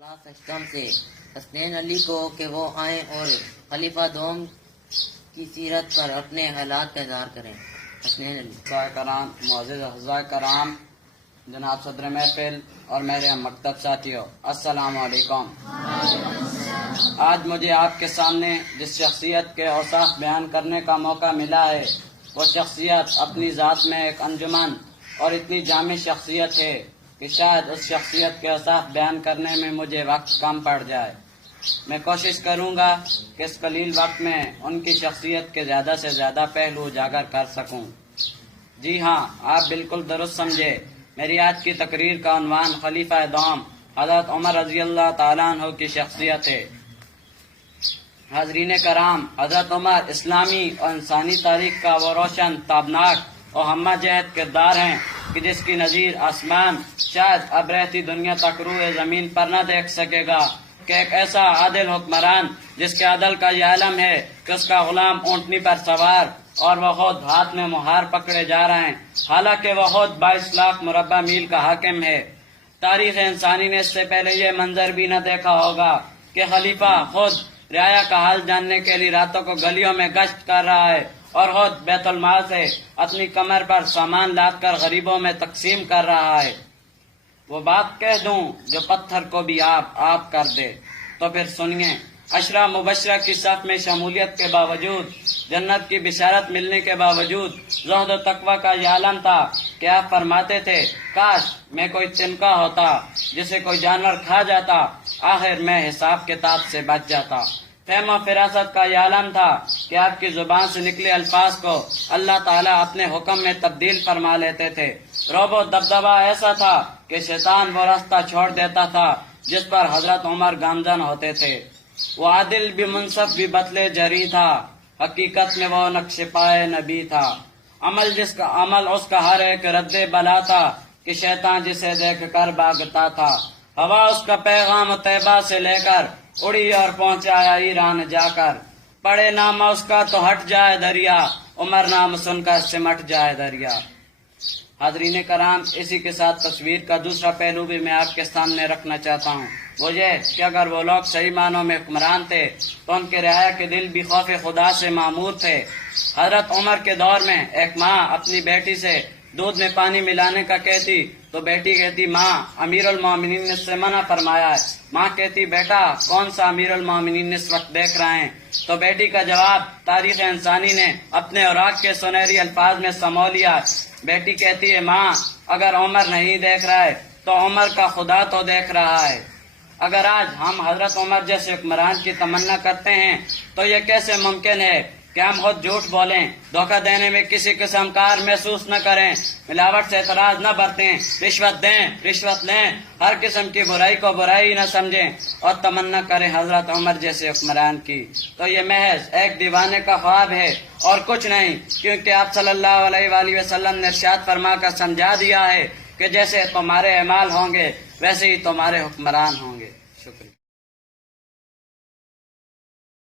اشتم سے حسنین علی کو کہ وہ آئیں اور خلیفہ دوم کی سیرت پر اپنے حالات کا اظہار کریں۔ حسنین علی۔ کرام، معزز حضرات کرام، جناب صدر محفل اور میرے مکتب ساتھیوں، السلام علیکم۔ آج مجھے آپ کے سامنے جس شخصیت کے اوصاف بیان کرنے کا موقع ملا ہے، وہ شخصیت اپنی ذات میں ایک انجمن اور اتنی جامع شخصیت ہے کہ شاید اس شخصیت کے اوصاف بیان کرنے میں مجھے وقت کم پڑ جائے۔ میں کوشش کروں گا کہ اس قلیل وقت میں ان کی شخصیت کے زیادہ سے زیادہ پہلو اجاگر کر سکوں۔ جی ہاں، آپ بالکل درست سمجھے، میری آج کی تقریر کا عنوان خلیفہ دوم حضرت عمر رضی اللہ تعالیٰ عنہ کی شخصیت ہے۔ حاضرین کرام، حضرت عمر اسلامی اور انسانی تاریخ کا وہ روشن، تابناک اور ہمہ جہت کردار ہیں کہ جس کی نظیر آسمان شاید اب رہتی دنیا تک روئے زمین پر نہ دیکھ سکے گا، کہ ایک ایسا عادل حکمران جس کے عدل کا یہ علم ہے کہ اس کا غلام اونٹنی پر سوار اور وہ خود ہاتھ میں مہار پکڑے جا رہے ہیں، حالانکہ وہ خود 22 لاکھ مربع میل کا حاکم ہے۔ تاریخ انسانی نے اس سے پہلے یہ منظر بھی نہ دیکھا ہوگا کہ خلیفہ خود رعایا کا حال جاننے کے لیے راتوں کو گلیوں میں گشت کر رہا ہے اور خود بیت المال سے اپنی کمر پر سامان لاد کر غریبوں میں تقسیم کر رہا ہے۔ وہ بات کہہ دوں جو پتھر کو بھی آپ کر دے، تو پھر سنیے۔ عشرہ مبشرہ کی صف میں شمولیت کے باوجود، جنت کی بشارت ملنے کے باوجود، زہد و تقوی کا یہ عالم تھا کہ آپ فرماتے تھے، کاش میں کوئی تنکا ہوتا جسے کوئی جانور کھا جاتا، آخر میں حساب کتاب سے بچ جاتا۔ فہم و فراست کا یہ عالم تھا کہ آپ کی زبان سے نکلے الفاظ کو اللہ تعالیٰ اپنے حکم میں تبدیل فرما لیتے تھے۔ رعب و دبدبہ ایسا تھا کہ شیطان وہ راستہ چھوڑ دیتا تھا جس پر حضرت عمر گامزن ہوتے تھے۔ وہ عادل بھی، منصف بھی، بطلِ جری تھا، حقیقت میں وہ نقش پائے نبی تھا۔ عمل اس کا ہر ایک رد بلا تھا کہ شیطان جسے دیکھ کر بھاگتا تھا۔ ہوا اس کا پیغام طیبہ سے لے کر اڑی اور پہنچایا ایران جا کر۔ پڑے نام اس کا تو ہٹ جائے دریا، عمر نام سن کر سمٹ جائے دریا۔ حاضرین کرام، اسی کے ساتھ تصویر کا دوسرا پہلو بھی میں آپ کے سامنے رکھنا چاہتا ہوں، وہ یہ کہ اگر وہ لوگ صحیح معنوں میں حکمران تھے تو ان کے رعایا کے دل بھی خوف خدا سے معمور تھے۔ حضرت عمر کے دور میں ایک ماں اپنی بیٹی سے دودھ میں پانی ملانے کا کہتی تو بیٹی کہتی، ماں امیر المومنین نے اس سے منع فرمایا ہے۔ ماں کہتی، بیٹا کون سا امیر المومنین اس وقت دیکھ رہے ہیں؟ تو بیٹی کا جواب تاریخ انسانی نے اپنے اوراق کے سنہری الفاظ میں سمو لیا۔ بیٹی کہتی ہے، ماں اگر عمر نہیں دیکھ رہا ہے تو عمر کا خدا تو دیکھ رہا ہے۔ اگر آج ہم حضرت عمر جیسے حکمران کی تمنا کرتے ہیں تو یہ کیسے ممکن ہے کہ ہم خود جھوٹ بولیں، دھوکہ دینے میں کسی قسم کار محسوس نہ کریں، ملاوٹ سے اعتراض نہ برتیں، رشوت دیں، رشوت لیں، ہر قسم کی برائی کو برائی نہ سمجھیں اور تمنا کریں حضرت عمر جیسے حکمران کی؟ تو یہ محض ایک دیوانے کا خواب ہے اور کچھ نہیں، کیونکہ آپ صلی اللہ علیہ وآلہ وسلم نے ارشاد فرما کر سمجھا دیا ہے کہ جیسے تمہارے اعمال ہوں گے ویسے ہی تمہارے حکمران ہوں گے۔